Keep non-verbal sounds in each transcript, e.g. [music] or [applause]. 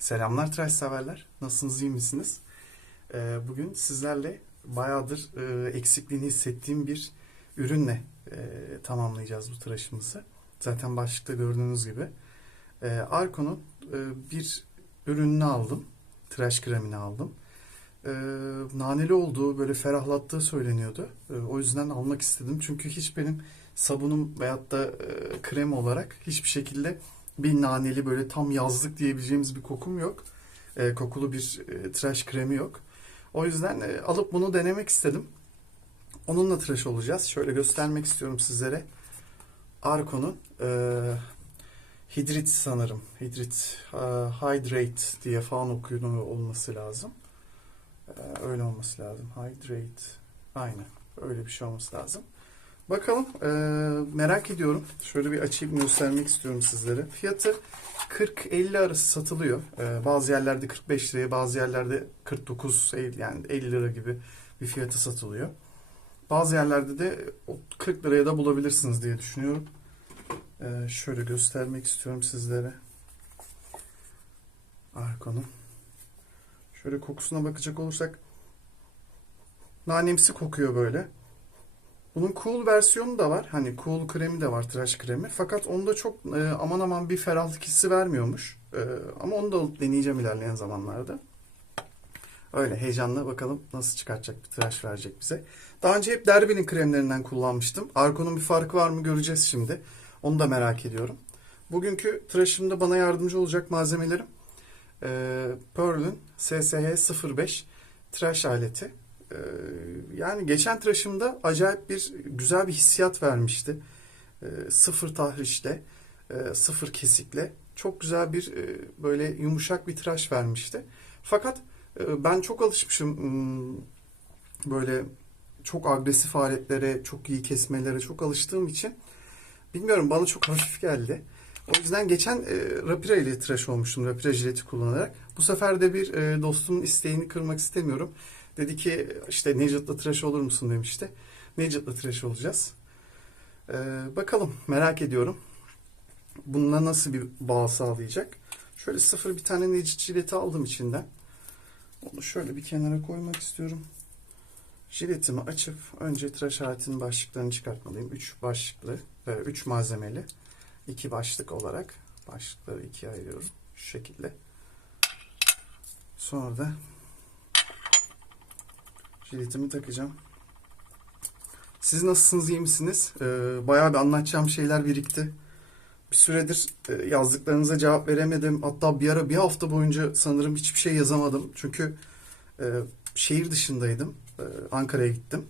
Selamlar tıraş severler. Nasılsınız, iyi misiniz? Ee, bugün sizlerle bayağıdır e, eksikliğini hissettiğim bir ürünle e, tamamlayacağız bu tıraşımızı. Zaten başlıkta gördüğünüz gibi. E, Arko'nun e, bir ürününü aldım. Tıraş kremini aldım. E, naneli olduğu, böyle ferahlattığı söyleniyordu. E, o yüzden almak istedim. Çünkü hiç benim sabunum veyahut da e, krem olarak hiçbir şekilde bir naneli böyle tam yazlık diyebileceğimiz bir kokum yok. E, kokulu bir e, tıraş kremi yok. O yüzden e, alıp bunu denemek istedim. Onunla tıraş olacağız. Şöyle göstermek istiyorum sizlere. Arko'nun e, Hidrit sanırım. Hidrit, e, Hydrate diye falan okunuyor olması lazım. E, öyle olması lazım. Hydrate. Aynen. Öyle bir şey olması lazım. Bakalım. e, merak ediyorum. Şöyle bir açayım göstermek istiyorum sizlere. Fiyatı 40-50 arası satılıyor. E, bazı yerlerde 45 liraya, bazı yerlerde 49 50 yani 50 lira gibi bir fiyatı satılıyor. Bazı yerlerde de o 40 liraya da bulabilirsiniz diye düşünüyorum. E, şöyle göstermek istiyorum sizlere. Arko'nun. Şöyle kokusuna bakacak olursak nanemsi kokuyor böyle. Bunun cool versiyonu da var. Hani cool kremi de var, tıraş kremi. Fakat onda çok e, aman aman bir ferahlık hissi vermiyormuş. E, ama onu da deneyeceğim ilerleyen zamanlarda. Öyle heyecanla bakalım nasıl çıkartacak bir tıraş verecek bize. Daha önce hep Derby'nin kremlerinden kullanmıştım. Arko'nun bir farkı var mı göreceğiz şimdi. Onu da merak ediyorum. Bugünkü tıraşımda bana yardımcı olacak malzemelerim. E, Pearl'ün SSH 05 tıraş aleti. Ee, yani geçen tıraşımda acayip bir güzel bir hissiyat vermişti. Ee, sıfır tahrişle, e, sıfır kesikle çok güzel bir e, böyle yumuşak bir tıraş vermişti. Fakat e, ben çok alışmışım hmm, böyle çok agresif aletlere, çok iyi kesmelere çok alıştığım için bilmiyorum bana çok [laughs] hafif geldi. O yüzden geçen e, Rapira ile tıraş olmuştum. Rapira jileti kullanarak. Bu sefer de bir e, dostumun isteğini kırmak istemiyorum. Dedi ki işte Necat'la tıraş olur musun demişti. Necat'la tıraş olacağız. Ee, bakalım merak ediyorum. Bununla nasıl bir bağ sağlayacak. Şöyle sıfır bir tane Necit jileti aldım içinden. Onu şöyle bir kenara koymak istiyorum. Jiletimi açıp önce tıraş aletinin başlıklarını çıkartmalıyım. 3 başlıklı, 3 malzemeli. 2 başlık olarak başlıkları ikiye ayırıyorum. Şu şekilde. Sonra da Jiletimi takacağım. Siz nasılsınız, iyi misiniz? Ee, bayağı bir anlatacağım şeyler birikti. Bir süredir e, yazdıklarınıza cevap veremedim. Hatta bir ara bir hafta boyunca sanırım hiçbir şey yazamadım. Çünkü e, şehir dışındaydım. E, Ankara'ya gittim.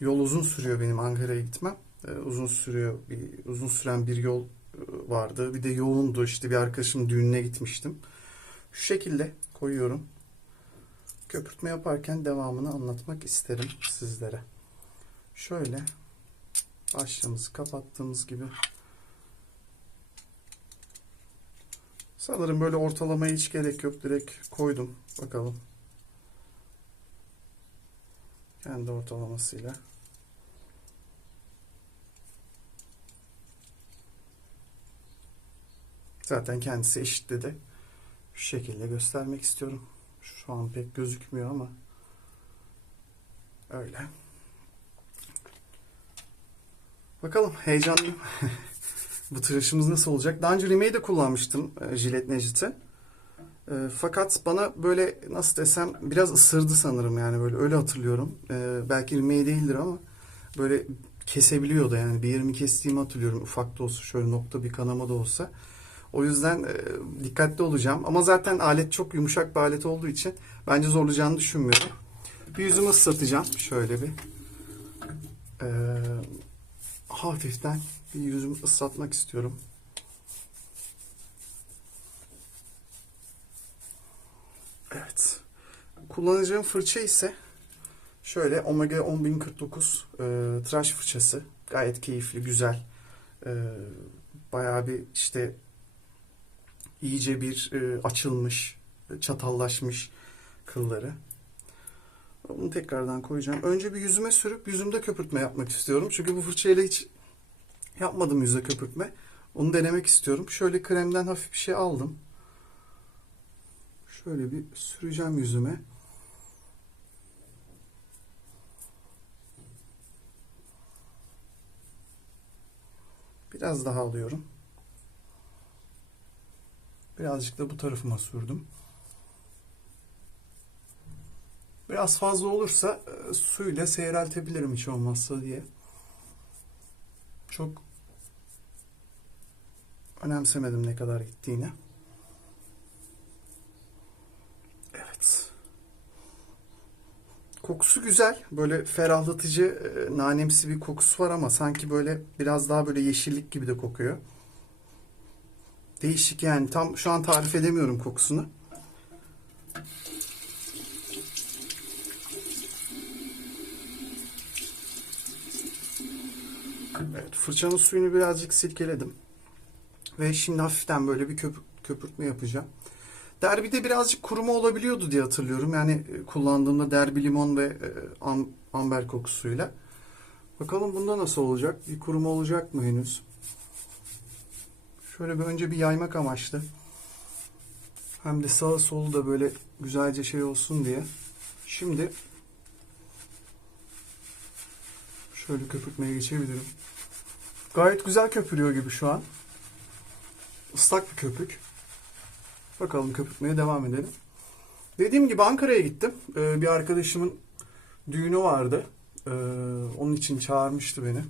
Yol uzun sürüyor benim Ankara'ya gitmem. E, uzun sürüyor, bir uzun süren bir yol e, vardı. Bir de yoğundu. İşte bir arkadaşım düğününe gitmiştim. Şu şekilde koyuyorum köpürtme yaparken devamını anlatmak isterim sizlere. Şöyle başlığımızı kapattığımız gibi sanırım böyle ortalamaya hiç gerek yok. Direkt koydum. Bakalım. Kendi ortalamasıyla. Zaten kendisi eşitledi. Şu şekilde göstermek istiyorum. Şu an pek gözükmüyor ama öyle. Bakalım heyecanlıyım. [laughs] Bu tıraşımız nasıl olacak? Daha önce Rime'yi de kullanmıştım e, jilet Necit'i. E, fakat bana böyle nasıl desem biraz ısırdı sanırım yani böyle öyle hatırlıyorum. E, belki Rime'yi değildir ama böyle kesebiliyordu yani bir yerimi kestiğimi hatırlıyorum ufak da olsa şöyle nokta bir kanama da olsa. O yüzden e, dikkatli olacağım. Ama zaten alet çok yumuşak bir alet olduğu için bence zorlayacağını düşünmüyorum. Bir yüzümü ıslatacağım. Şöyle bir. E, hafiften bir yüzümü ıslatmak istiyorum. Evet. Kullanacağım fırça ise şöyle Omega 10049 e, tıraş fırçası. Gayet keyifli, güzel. E, bayağı bir işte iyice bir e, açılmış, çatallaşmış kılları. Bunu tekrardan koyacağım. Önce bir yüzüme sürüp yüzümde köpürtme yapmak istiyorum. Çünkü bu fırçayla hiç yapmadım yüze köpürtme. Onu denemek istiyorum. Şöyle kremden hafif bir şey aldım. Şöyle bir süreceğim yüzüme. Biraz daha alıyorum. Birazcık da bu tarafıma sürdüm. Biraz fazla olursa e, suyla seyreltebilirim hiç olmazsa diye. Çok önemsemedim ne kadar gittiğini. Evet. Kokusu güzel. Böyle ferahlatıcı, e, nanemsi bir kokusu var ama sanki böyle biraz daha böyle yeşillik gibi de kokuyor. Değişik yani. Tam şu an tarif edemiyorum kokusunu. Evet, fırçanın suyunu birazcık silkeledim. Ve şimdi hafiften böyle bir köpür, köpürtme yapacağım. Derbide birazcık kuruma olabiliyordu diye hatırlıyorum. Yani e, kullandığımda derbi limon ve e, am- amber kokusuyla. Bakalım bunda nasıl olacak? Bir kuruma olacak mı henüz? Şöyle bir önce bir yaymak amaçlı. Hem de sağı solu da böyle güzelce şey olsun diye. Şimdi şöyle köpürtmeye geçebilirim. Gayet güzel köpürüyor gibi şu an. Islak bir köpük. Bakalım köpürtmeye devam edelim. Dediğim gibi Ankara'ya gittim. Ee, bir arkadaşımın düğünü vardı. Ee, onun için çağırmıştı beni.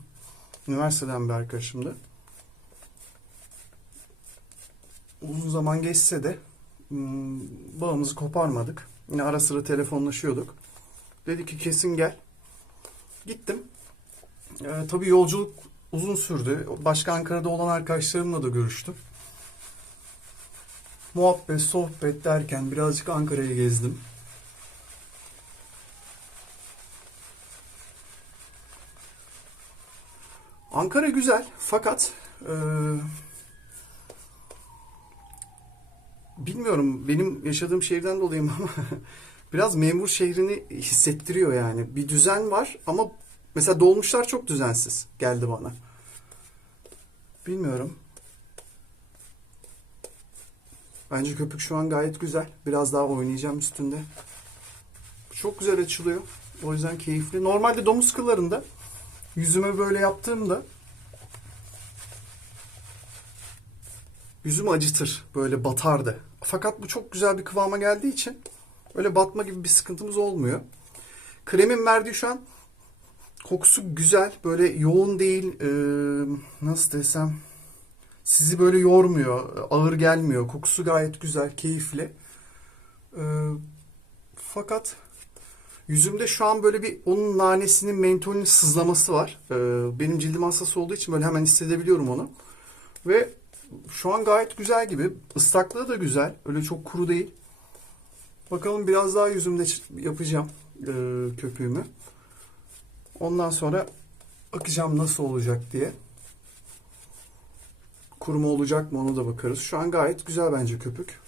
Üniversiteden bir arkadaşımdı. Uzun zaman geçse de hmm, bağımızı koparmadık. Yine ara sıra telefonlaşıyorduk. Dedi ki kesin gel. Gittim. Ee, tabii yolculuk uzun sürdü. Başka Ankara'da olan arkadaşlarımla da görüştüm. Muhabbet, sohbet derken birazcık Ankara'yı gezdim. Ankara güzel fakat e, bilmiyorum benim yaşadığım şehirden dolayı ama [laughs] biraz memur şehrini hissettiriyor yani. Bir düzen var ama mesela dolmuşlar çok düzensiz geldi bana. Bilmiyorum. Bence köpük şu an gayet güzel. Biraz daha oynayacağım üstünde. Çok güzel açılıyor. O yüzden keyifli. Normalde domuz kıllarında yüzüme böyle yaptığımda yüzümü acıtır. Böyle batardı. Fakat bu çok güzel bir kıvama geldiği için öyle batma gibi bir sıkıntımız olmuyor. Kremin verdiği şu an kokusu güzel. Böyle yoğun değil. Ee, nasıl desem sizi böyle yormuyor, ağır gelmiyor. Kokusu gayet güzel, keyifli. Ee, fakat yüzümde şu an böyle bir onun nanesinin, mentolünün sızlaması var. Ee, benim cildim hassas olduğu için böyle hemen hissedebiliyorum onu. Ve şu an gayet güzel gibi. Islaklığı da güzel. Öyle çok kuru değil. Bakalım biraz daha yüzümde yapacağım e, köpüğümü. Ondan sonra bakacağım nasıl olacak diye. Kuruma olacak mı onu da bakarız. Şu an gayet güzel bence köpük.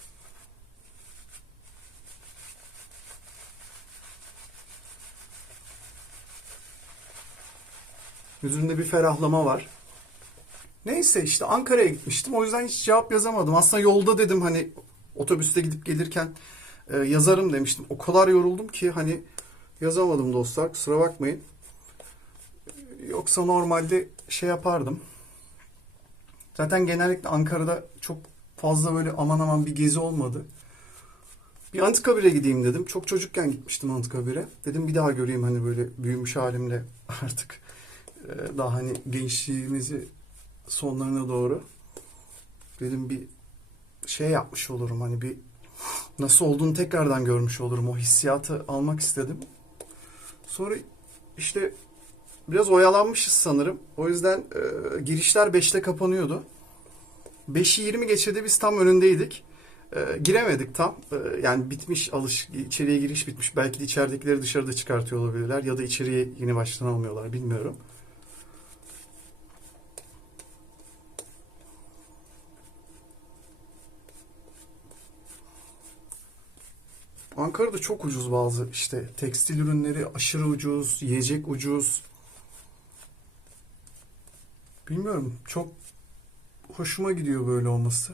Yüzünde bir ferahlama var. Neyse işte Ankara'ya gitmiştim. O yüzden hiç cevap yazamadım. Aslında yolda dedim hani otobüste gidip gelirken e, yazarım demiştim. O kadar yoruldum ki hani yazamadım dostlar. Kusura bakmayın. Yoksa normalde şey yapardım. Zaten genellikle Ankara'da çok fazla böyle aman aman bir gezi olmadı. Bir Anıtkabir'e gideyim dedim. Çok çocukken gitmiştim Anıtkabir'e. Dedim bir daha göreyim hani böyle büyümüş halimle [laughs] artık e, daha hani gençliğimizi sonlarına doğru. Dedim bir şey yapmış olurum hani bir nasıl olduğunu tekrardan görmüş olurum. O hissiyatı almak istedim. Sonra işte biraz oyalanmışız sanırım. O yüzden e, girişler 5'te kapanıyordu. 5'i 20 geçede biz tam önündeydik. E, giremedik tam. E, yani bitmiş alış içeriye giriş bitmiş. Belki de içeridekileri dışarıda çıkartıyor olabilirler ya da içeriye yeni baştan almıyorlar bilmiyorum. Ankara'da çok ucuz bazı işte tekstil ürünleri aşırı ucuz, yiyecek ucuz. Bilmiyorum çok hoşuma gidiyor böyle olması.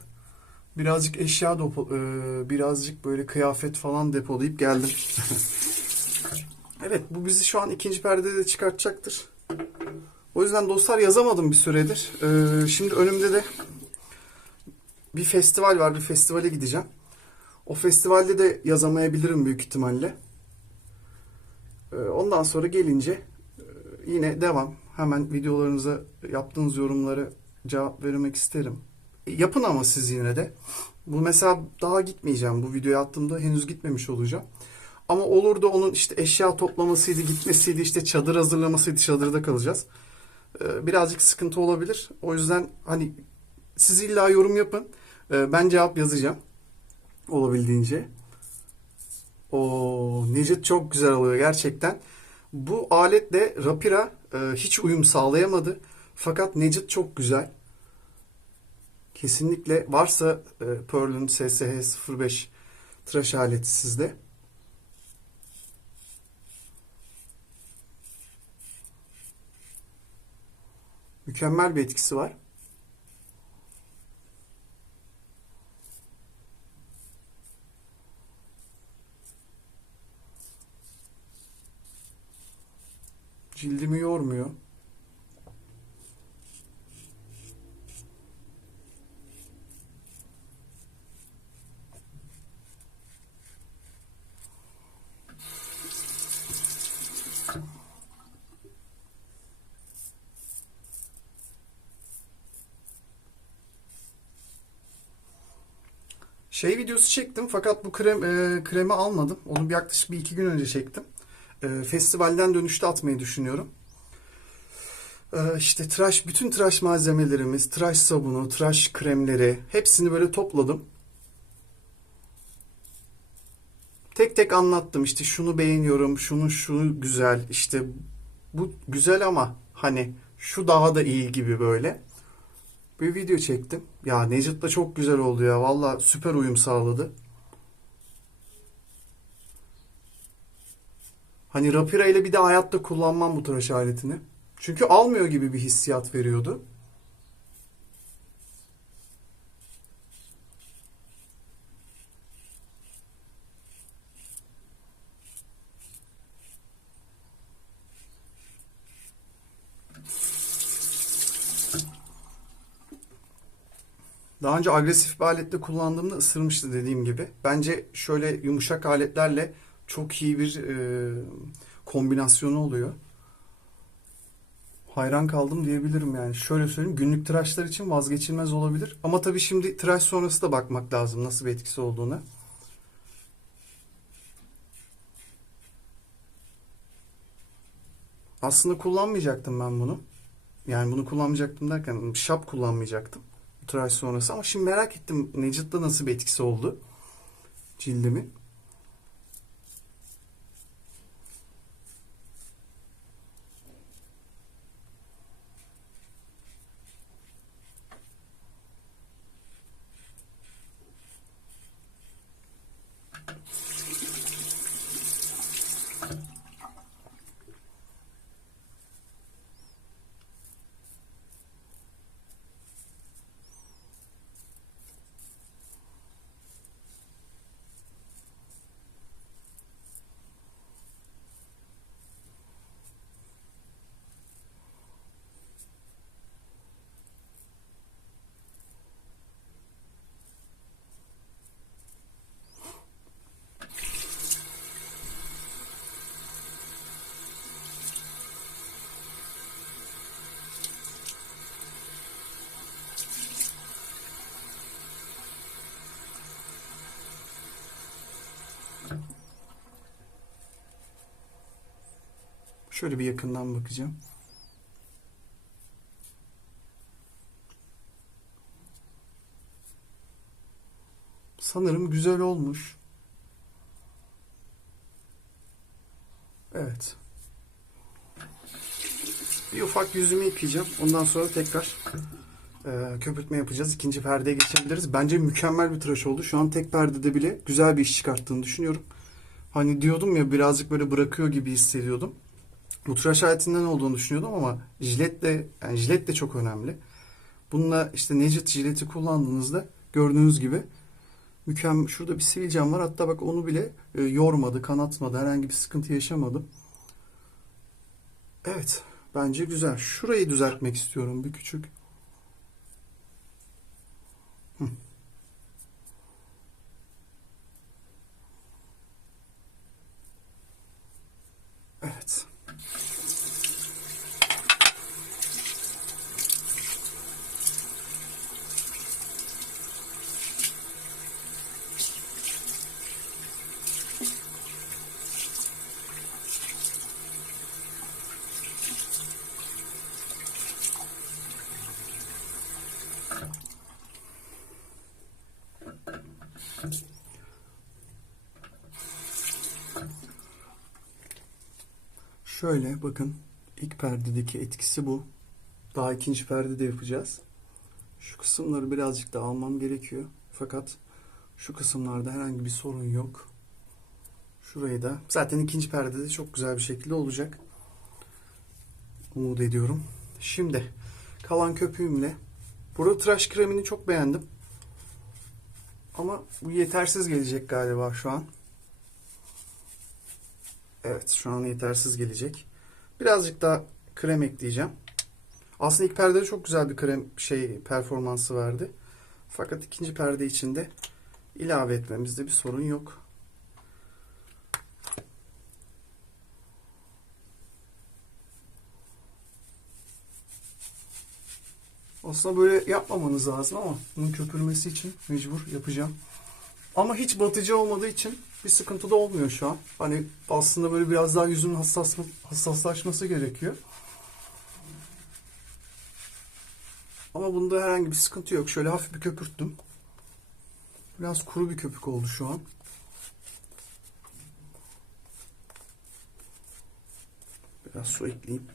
Birazcık eşya depo, e, birazcık böyle kıyafet falan depolayıp geldim. [laughs] evet bu bizi şu an ikinci perdede de çıkartacaktır. O yüzden dostlar yazamadım bir süredir. Ee, şimdi önümde de bir festival var. Bir festivale gideceğim. O festivalde de yazamayabilirim büyük ihtimalle. Ee, ondan sonra gelince e, yine devam. Hemen videolarınıza yaptığınız yorumlara cevap vermek isterim. E, Yapın ama siz yine de. Bu mesela daha gitmeyeceğim. Bu videoyu attığımda henüz gitmemiş olacağım. Ama olur da onun işte eşya toplamasıydı, gitmesiydi, işte çadır hazırlamasıydı, çadırda kalacağız. Ee, birazcık sıkıntı olabilir. O yüzden hani siz illa yorum yapın. Ee, ben cevap yazacağım. Olabildiğince. O Necit çok güzel oluyor gerçekten. Bu aletle Rapira e, hiç uyum sağlayamadı. Fakat Necit çok güzel. Kesinlikle varsa e, Pearl'ün SSH05 tıraş aleti sizde. Mükemmel bir etkisi var. Cildimi yormuyor. Şey videosu çektim fakat bu krem, e, kremi almadım. Onu yaklaşık bir iki gün önce çektim. E, festivalden dönüşte atmayı düşünüyorum. E, işte tıraş, bütün tıraş malzemelerimiz, tıraş sabunu, tıraş kremleri hepsini böyle topladım. Tek tek anlattım işte şunu beğeniyorum, şunu şunu güzel, işte bu güzel ama hani şu daha da iyi gibi böyle. Bir video çektim. Ya Necit de çok güzel oldu ya. Valla süper uyum sağladı. Hani Rapira ile bir de hayatta kullanmam bu tıraş aletini. Çünkü almıyor gibi bir hissiyat veriyordu. Daha önce agresif bir aletle kullandığımda ısırmıştı dediğim gibi. Bence şöyle yumuşak aletlerle çok iyi bir e, kombinasyonu oluyor. Hayran kaldım diyebilirim yani. Şöyle söyleyeyim günlük tıraşlar için vazgeçilmez olabilir. Ama tabii şimdi tıraş sonrası da bakmak lazım nasıl bir etkisi olduğuna. Aslında kullanmayacaktım ben bunu. Yani bunu kullanmayacaktım derken şap kullanmayacaktım. Tıraş sonrası ama şimdi merak ettim Necit'te nasıl bir etkisi oldu cildimin. Şöyle bir yakından bakacağım. Sanırım güzel olmuş. Evet. Bir ufak yüzümü yıkayacağım. Ondan sonra tekrar e, köpürtme yapacağız. İkinci perdeye geçebiliriz. Bence mükemmel bir tıraş oldu. Şu an tek perdede bile güzel bir iş çıkarttığını düşünüyorum. Hani diyordum ya birazcık böyle bırakıyor gibi hissediyordum. Bu tıraş aletinden olduğunu düşünüyordum ama jilet de yani jilet de çok önemli. Bununla işte Necit jileti kullandığınızda Gördüğünüz gibi. Mükemmel. Şurada bir sivilcem var. Hatta bak onu bile e, yormadı, kanatmadı. Herhangi bir sıkıntı yaşamadım. Evet. Bence güzel. Şurayı düzeltmek istiyorum bir küçük. Hı. Evet. Şöyle bakın ilk perdedeki etkisi bu. Daha ikinci perdede yapacağız. Şu kısımları birazcık da almam gerekiyor. Fakat şu kısımlarda herhangi bir sorun yok. Şurayı da zaten ikinci perdede çok güzel bir şekilde olacak. Umut ediyorum. Şimdi kalan köpüğümle burada tıraş kremini çok beğendim. Ama bu yetersiz gelecek galiba şu an. Evet şu an yetersiz gelecek. Birazcık daha krem ekleyeceğim. Aslında ilk perdede çok güzel bir krem şey performansı verdi. Fakat ikinci perde içinde ilave etmemizde bir sorun yok. Aslında böyle yapmamanız lazım ama bunun köpürmesi için mecbur yapacağım. Ama hiç batıcı olmadığı için bir sıkıntı da olmuyor şu an. Hani aslında böyle biraz daha yüzümün hassas, hassaslaşması gerekiyor. Ama bunda herhangi bir sıkıntı yok. Şöyle hafif bir köpürttüm. Biraz kuru bir köpük oldu şu an. Biraz su ekleyeyim.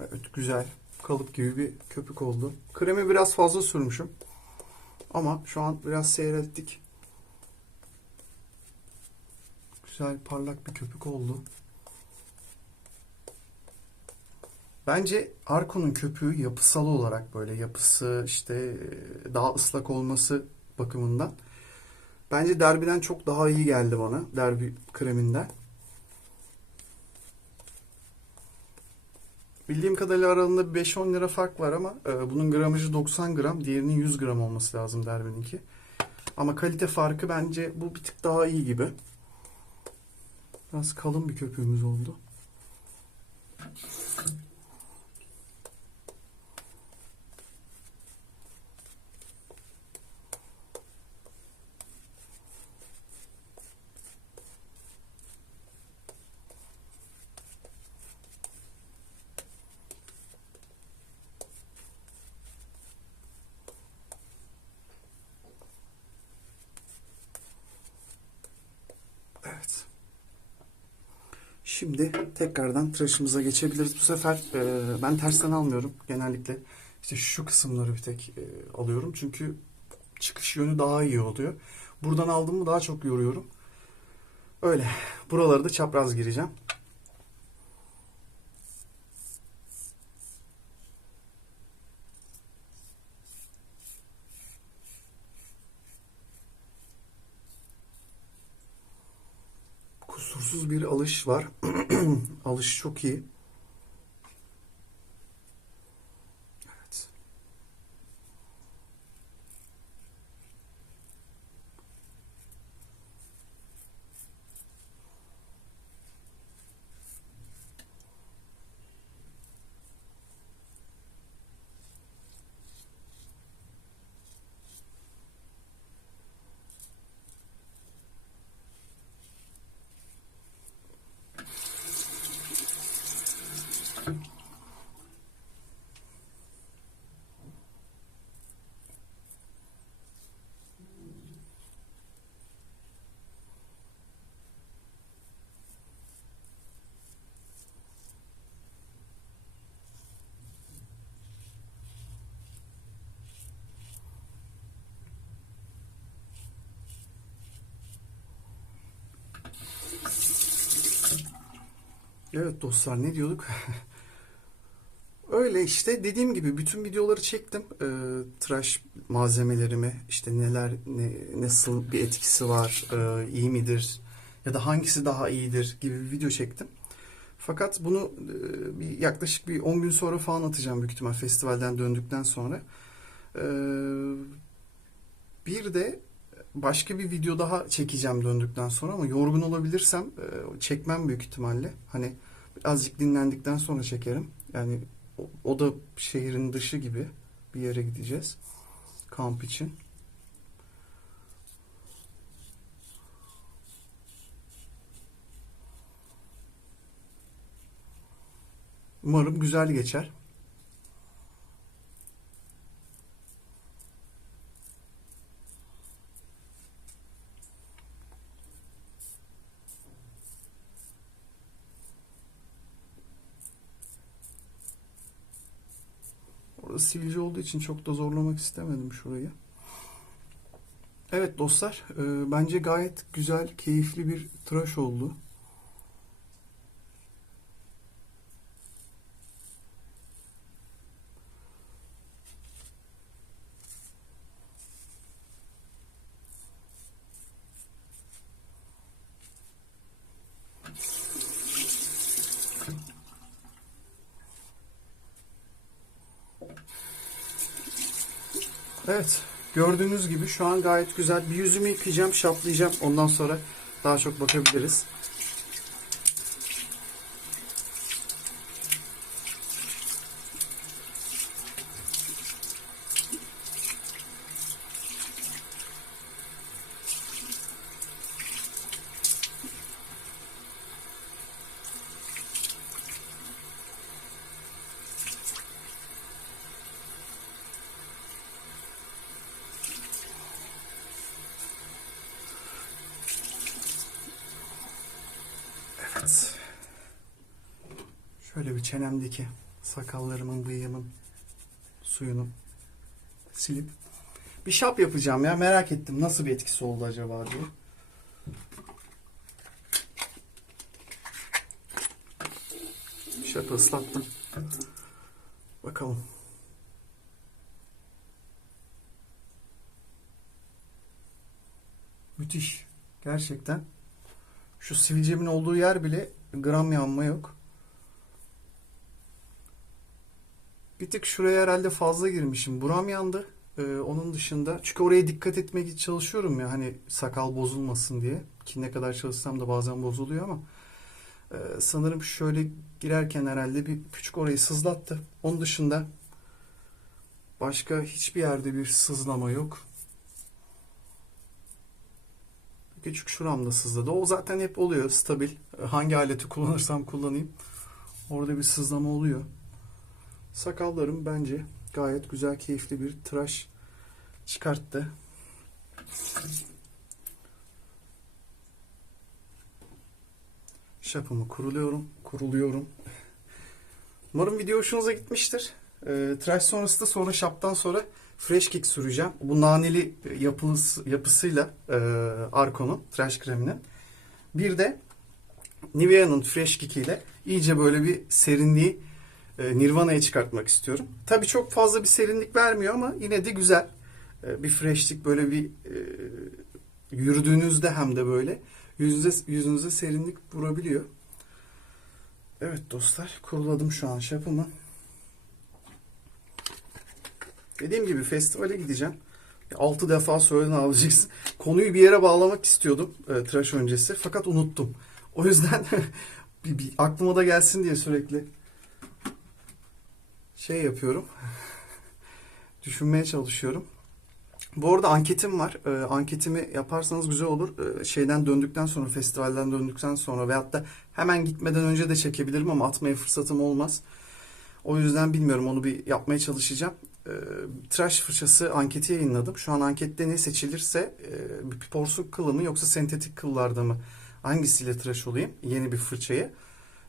Evet güzel. Kalıp gibi bir köpük oldu. Kremi biraz fazla sürmüşüm. Ama şu an biraz seyrettik. Güzel parlak bir köpük oldu. Bence Arko'nun köpüğü yapısal olarak böyle yapısı işte daha ıslak olması bakımından bence Derby'den çok daha iyi geldi bana. Derby kreminden. Bildiğim kadarıyla aralarında 5-10 lira fark var ama e, bunun gramajı 90 gram, diğerinin 100 gram olması lazım Derby'ninki. Ama kalite farkı bence bu bir tık daha iyi gibi. Biraz kalın bir köpüğümüz oldu. Evet. Şimdi tekrardan tıraşımıza geçebiliriz. Bu sefer e, ben tersten almıyorum. Genellikle işte şu kısımları bir tek e, alıyorum. Çünkü çıkış yönü daha iyi oluyor. Buradan aldım mı daha çok yoruyorum. Öyle. Buraları da çapraz gireceğim. Kusursuz bir alış var. [clears throat] alış çok iyi. Evet dostlar ne diyorduk? [laughs] Öyle işte dediğim gibi bütün videoları çektim. Ee, tıraş malzemelerimi işte neler ne, nasıl bir etkisi var, e, iyi midir ya da hangisi daha iyidir gibi bir video çektim. Fakat bunu e, bir yaklaşık bir 10 gün sonra falan atacağım büyük ihtimal festivalden döndükten sonra. Ee, bir de başka bir video daha çekeceğim döndükten sonra ama yorgun olabilirsem e, çekmem büyük ihtimalle. Hani azıcık dinlendikten sonra çekerim. Yani o, o da şehrin dışı gibi bir yere gideceğiz kamp için. Umarım güzel geçer. Sivilce olduğu için çok da zorlamak istemedim şurayı. Evet dostlar, e, bence gayet güzel, keyifli bir tıraş oldu. Evet, gördüğünüz gibi şu an gayet güzel. Bir yüzümü yıkayacağım, şaplayacağım. Ondan sonra daha çok bakabiliriz. Evet. Şöyle bir çenemdeki sakallarımın, bıyığımın suyunu silip bir şap yapacağım ya. Merak ettim nasıl bir etkisi oldu acaba diye. Şapı ıslattım. Bakalım. Müthiş. Gerçekten. Şu sivilcemin olduğu yer bile gram yanma yok. Bir tık şuraya herhalde fazla girmişim. Buram yandı. Ee, onun dışında çünkü oraya dikkat etmeye çalışıyorum ya hani sakal bozulmasın diye. Ki ne kadar çalışsam da bazen bozuluyor ama e, sanırım şöyle girerken herhalde bir küçük orayı sızlattı. Onun dışında başka hiçbir yerde bir sızlama yok. Küçük şuramda sızladı. O zaten hep oluyor stabil. Hangi aleti kullanırsam kullanayım. Orada bir sızlama oluyor. Sakallarım bence gayet güzel, keyifli bir tıraş çıkarttı. Şapımı kuruluyorum, kuruluyorum. Umarım video hoşunuza gitmiştir. Ee, tıraş sonrası da sonra şaptan sonra Fresh Kick süreceğim. Bu naneli yapısı, yapısıyla e, Arko'nun tıraş kreminin. Bir de Nivea'nın Fresh Kick ile iyice böyle bir serinliği e, Nirvana'ya çıkartmak istiyorum. Tabii çok fazla bir serinlik vermiyor ama yine de güzel. E, bir freshlik böyle bir e, yürüdüğünüzde hem de böyle yüzünüze, yüzünüze serinlik vurabiliyor. Evet dostlar kuruladım şu an şapımı. Dediğim gibi festivale gideceğim. 6 defa söyledin alacaksın. Konuyu bir yere bağlamak istiyordum e, tıraş öncesi fakat unuttum. O yüzden [laughs] bir, bir aklıma da gelsin diye sürekli şey yapıyorum. [laughs] Düşünmeye çalışıyorum. Bu arada anketim var. E, anketimi yaparsanız güzel olur. E, şeyden döndükten sonra, festivalden döndükten sonra veyahut da hemen gitmeden önce de çekebilirim ama atmaya fırsatım olmaz. O yüzden bilmiyorum onu bir yapmaya çalışacağım. E, tıraş fırçası anketi yayınladım. Şu an ankette ne seçilirse e, porsuk kılı mı yoksa sentetik kıllarda mı hangisiyle tıraş olayım yeni bir fırçayı.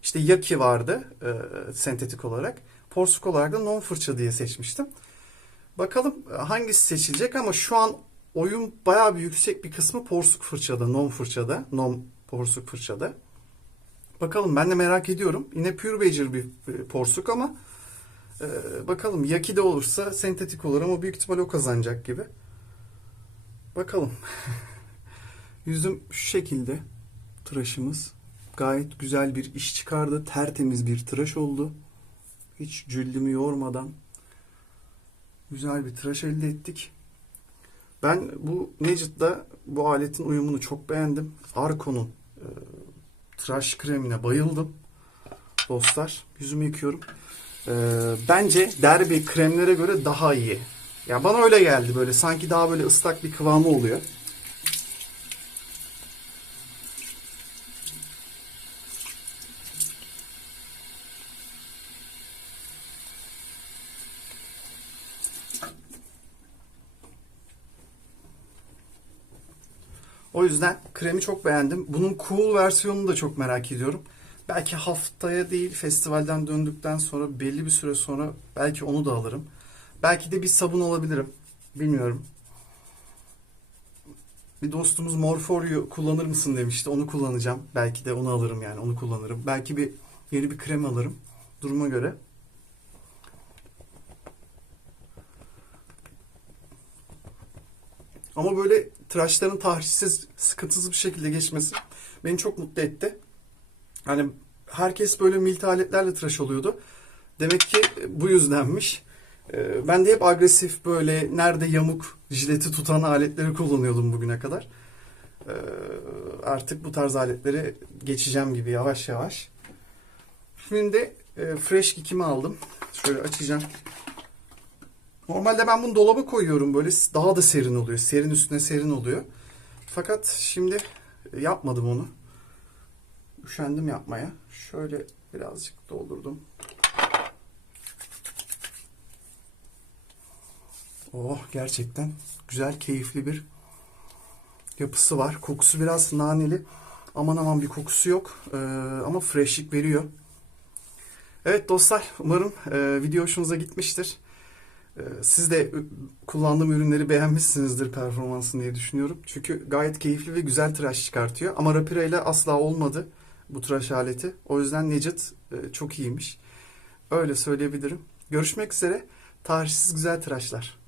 İşte Yaki vardı e, sentetik olarak. Porsuk olarak da non fırça diye seçmiştim. Bakalım hangisi seçilecek ama şu an oyun bayağı bir yüksek bir kısmı porsuk fırçada, non fırçada, non porsuk fırçada. Bakalım ben de merak ediyorum. Yine Pure Becer bir e, porsuk ama e, bakalım Yaki de olursa sentetik olur ama büyük ihtimal o kazanacak gibi. Bakalım. [laughs] Yüzüm şu şekilde. Tıraşımız. Gayet güzel bir iş çıkardı. Tertemiz bir tıraş oldu. Hiç cildimi yormadan güzel bir tıraş elde ettik. Ben bu Necit'la bu aletin uyumunu çok beğendim. Arko'nun e, tıraş kremine bayıldım. Dostlar yüzümü yıkıyorum. E, bence derbi kremlere göre daha iyi. Ya bana öyle geldi böyle sanki daha böyle ıslak bir kıvamı oluyor. O yüzden kremi çok beğendim. Bunun cool versiyonunu da çok merak ediyorum. Belki haftaya değil festivalden döndükten sonra belli bir süre sonra belki onu da alırım. Belki de bir sabun alabilirim. Bilmiyorum. Bir dostumuz Morphorio kullanır mısın demişti. Onu kullanacağım. Belki de onu alırım yani. Onu kullanırım. Belki bir yeni bir krem alırım. Duruma göre. Ama böyle tıraşların tahrişsiz, sıkıntısız bir şekilde geçmesi beni çok mutlu etti. Hani herkes böyle milti aletlerle tıraş oluyordu. Demek ki bu yüzdenmiş. Ee, Ben de hep agresif böyle nerede yamuk jileti tutan aletleri kullanıyordum bugüne kadar. Ee, Artık bu tarz aletleri geçeceğim gibi yavaş yavaş. Şimdi de e, Fresh Geek'imi aldım. Şöyle açacağım. Normalde ben bunu dolaba koyuyorum böyle daha da serin oluyor. Serin üstüne serin oluyor. Fakat şimdi yapmadım onu. Üşendim yapmaya. Şöyle birazcık doldurdum. Oh gerçekten güzel, keyifli bir yapısı var. Kokusu biraz naneli. Aman aman bir kokusu yok. Ee, ama freshlik veriyor. Evet dostlar umarım e, video hoşunuza gitmiştir. Ee, Siz de kullandığım ürünleri beğenmişsinizdir performansını diye düşünüyorum. Çünkü gayet keyifli ve güzel tıraş çıkartıyor. Ama Rapira ile asla olmadı bu tıraş aleti. O yüzden Necit e, çok iyiymiş. Öyle söyleyebilirim. Görüşmek üzere. Tarihsiz güzel tıraşlar.